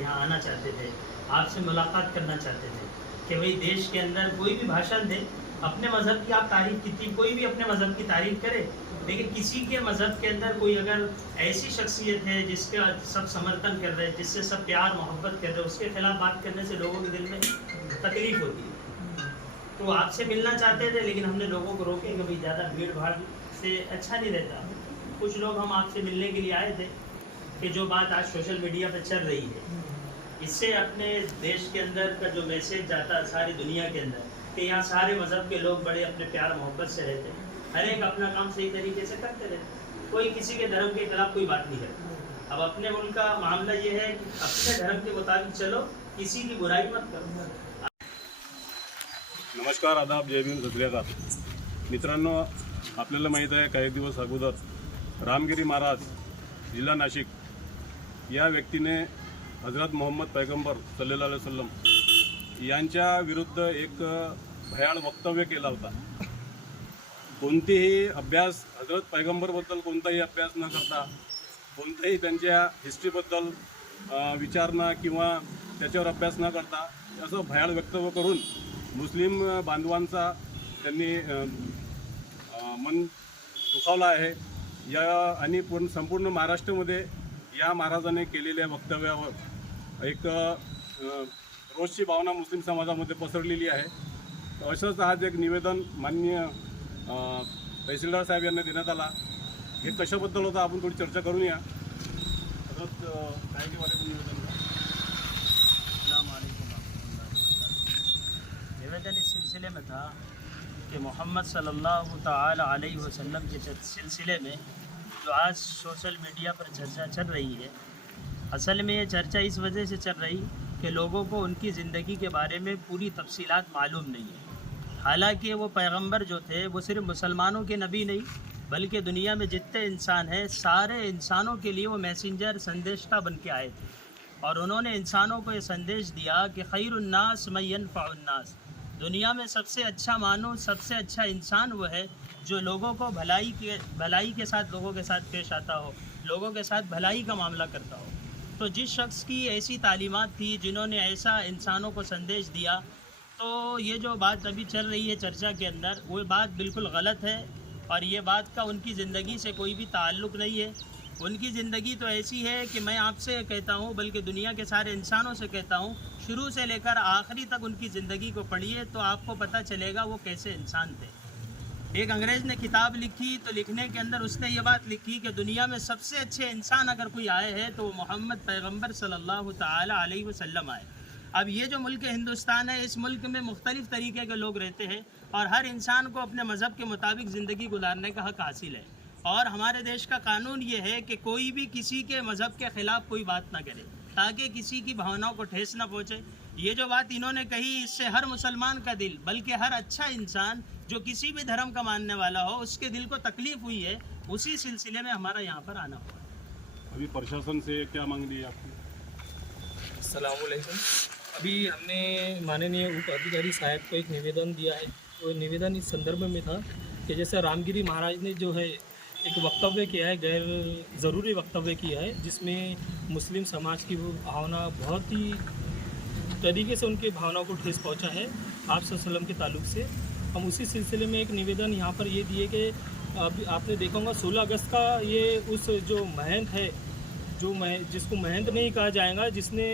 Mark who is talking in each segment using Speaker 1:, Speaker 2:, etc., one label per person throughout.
Speaker 1: यहाँ आना चाहते थे, आपसे मुलाकात करना चाहते थे कि भाई देश के अंदर कोई भी भाषण दे, अपने मज़हब की आप तारीफ़ कितनी कोई भी अपने मज़हब की तारीफ़ करे, लेकिन किसी के मज़हब के अंदर कोई अगर ऐसी शख्सियत है जिसका सब समर्थन कर रहे हैं जिससे सब प्यार, मोहब्बत कर रहे हैं उसके खिलाफ बात करने से लोगों के दिल में तकलीफ़ होती है। तो आपसे मिलना चाहते थे, लेकिन हमने लोगों को रोके कि भाई ज़्यादा भीड़ भाड़ से अच्छा नहीं रहता। कुछ लोग हम आपसे मिलने के लिए आए थे कि जो बात आज सोशल मीडिया पर चल रही है, इससे अपने देश के अंदर का जो मैसेज जाता है, सारी दुनिया के अंदर, कि यहाँ सारे मज़हब के लोग बड़े अपने प्यार मोहब्बत से रहते हैं। हर एक अपना काम सही तरीके से करते रहते कोई किसी के धर्म के खिलाफ कोई बात नहीं करता। अब अपने मुल्क का मामला ये है कि अपने धर्म के मुताबिक चलो, किसी की बुराई मत करो।
Speaker 2: नमस्कार, आदाब, जय भीम सत्रियाकाल मित्रांनो, आपल्याला माहीत आहे काही दिवस अगोदर रामगिरी महाराज जिल्हा नाशिक या व्यक्तीने हजरत मोहम्मद पैगंबर सल्लेला वसलम यांच्या विरुद्ध एक भयाळ वक्तव्य केला होता. कोणतेही अभ्यास हजरत पैगंबरबद्दल कोणताही अभ्यास न करता कोणत्याही त्यांच्या हिस्ट्रीबद्दल विचारणा किंवा त्याच्यावर अभ्यास न करता असं भयाळ वक्तव्य करून मुस्लिम बांधवांचा त्यांनी मन दुखावला आहे. या आणि पूर्ण संपूर्ण महाराष्ट्रामध्ये या महाराजाने केलेल्या वक्तव्यावर एक रोजची भावना मुस्लिम समाजामध्ये पसरलेली आहे. असंच आज एक निवेदन मान्य तहसीलदार साहेब यांना देण्यात आला. हे कशाबद्दल होतं आपण थोडी चर्चा करूया. परत काय निवेदन का?
Speaker 1: निवेदन इस सिलसिले में था कि मोहम्मद सल्लल्लाहु ताला अलैहि वसल्लम के सिलसिले में जो आज सोशल मीडिया पर चर्चा चल रही है, असल में ये चर्चा इस वजह से चल रही कि लोगों को उनकी ज़िंदगी के बारे में पूरी तफसीलात मालूम नहीं है। हालाँकि वो पैगंबर जो थे, वो सिर्फ़ मुसलमानों के नबी नहीं, बल्कि दुनिया में जितने इंसान हैं, सारे इंसानों के लिए वो मैसेंजर, संदेशता बन के आए थे। और उन्होंने इंसानों को ये संदेश दिया कि खैरन्नास मैन फ़ाउन्नास दुनिया में सबसे अच्छा मानो, सबसे अच्छा इंसान वो है जो लोगों को भलाई के भलाई के साथ लोगों के साथ पेश आता हो, लोगों के साथ भलाई का मामला करता हो। तो जिस शख्स की ऐसी तालीमत थी, जिन्होंने ऐसा इंसानों को संदेश दिया तो ये जो बात अभी चल रही है चर्चा के अंदर, वो बात बिल्कुल गलत है और ये बात का उनकी ज़िंदगी से कोई भी ताल्लुक़ नहीं है। उनकी ज़िंदगी तो ऐसी है कि मैं आपसे कहता हूँ, बल्कि दुनिया के सारे इंसानों से कहता हूँ, शुरू से लेकर आखिरी तक उनकी ज़िंदगी को पढ़िए तो आपको पता चलेगा वो कैसे इंसान थे। एक अंग्रेज़ ने किताब लिखी तो लिखने के अंदर उसने ये बात लिखी कि दुनिया में सबसे अच्छे इंसान अगर कोई आए हैं तो वो मोहम्मद पैगंबर सल्लल्लाहु अलैहि वसल्लम आए। अब ये जो मुल्क हिंदुस्तान है, इस मुल्क में मुख्तलिफ़ तरीके के लोग रहते हैं और हर इंसान को अपने मज़हब के मुताबिक ज़िंदगी गुजारने का हक हासिल है। और हमारे देश का कानून ये है कि कोई भी किसी के मज़हब के ख़िलाफ़ कोई बात ना करे। ताकि किसी की भावनाओं को ठेस ना पहुँचे। ये जो बात इन्होंने कही इससे हर मुसलमान का दिल बल्कि हर अच्छा इंसान जो किसी भी धर्म का मानने वाला हो उसके दिल को तकलीफ़ हुई है उसी सिलसिले में हमारा यहाँ पर आना हुआ।
Speaker 2: अभी प्रशासन से क्या मांग ली है आपकी?
Speaker 3: अभी हमने माननीय उप अधिकारी साहब को एक निवेदन दिया है। वो निवेदन इस संदर्भ में था कि जैसे रामगिरी महाराज ने जो है एक वक्तव्य किया है, गैर ज़रूरी वक्तव्य किया है, जिसमें मुस्लिम समाज की वो भावना बहुत ही तरीके से उनकी भावनाओं को ठेस पहुँचा है, आप वसल्लम के ताल्लुक से। हम उसी सिलसिले में एक निवेदन यहाँ पर ये दिए कि अभी आपने देखा होगा, सोलह अगस्त का ये उस जो महंत है, जो मह, जिसको महंत नहीं कहा जाएगा, जिसने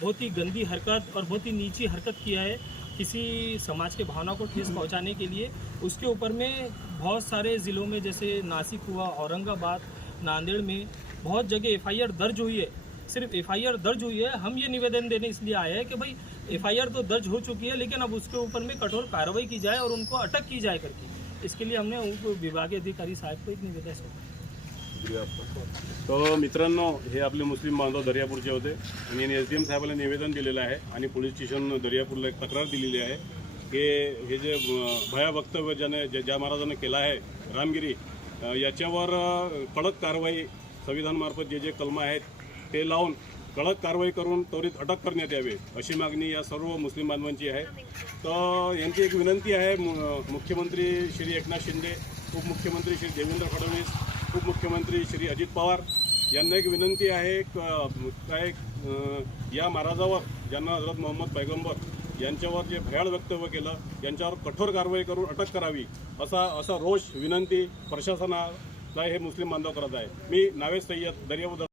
Speaker 3: बहुत ही गंदी हरकत और बहुत ही नीची हरकत किया है किसी समाज के भावना को ठेस पहुँचाने के लिए उसके ऊपर में बहुत सारे ज़िलों में, जैसे नासिक हुआ, औरंगाबाद, नांदेड़ में बहुत जगह एफआईआर दर्ज हुई है। सिर्फ़ एफआईआर दर्ज हुई है। हम ये निवेदन देने इसलिए आए हैं कि भाई एफआईआर तो दर्ज हो चुकी है, लेकिन अब उसके ऊपर में कठोर कार्रवाई की जाए और उनको अटक की जाए करके। इसके लिए हमने उनको विभागीय अधिकारी साहब को एक निवेदन सौंपा।
Speaker 2: तर मित्रांनो हे आपले मुस्लिम बांधव दर्यापूरचे होते. आणि यांनी एस डी एम साहेबाला निवेदन दिलेलं आहे आणि पोलीस स्टेशन दर्यापूरला एक तक्रार दिलेली आहे की हे जे भया वक्तव्य ज्याने ज्या ज्या महाराजांनी केलं आहे रामगिरी याच्यावर कडक कारवाई संविधानमार्फत जे जे कलमं आहेत ते लावून कडक कारवाई करून त्वरित अटक करण्यात यावी अशी मागणी या सर्व मुस्लिम बांधवांची आहे. तर यांची एक विनंती आहे मु- मुख्यमंत्री श्री एकनाथ शिंदे उपमुख्यमंत्री श्री देवेंद्र फडणवीस उपमुख्यमंत्री श्री अजित पवार यांना एक विनंती आहे काय या महाराजावर ज्यांना हजरत मोहम्मद पैगंबर यांच्यावर जे भयाळ वक्तव्य केलं यांच्यावर कठोर कारवाई करून अटक करावी असा असा रोष विनंती प्रशासनाला हे मुस्लिम बांधव करत आहे मी नावेद सय्यद दर्याबद्दल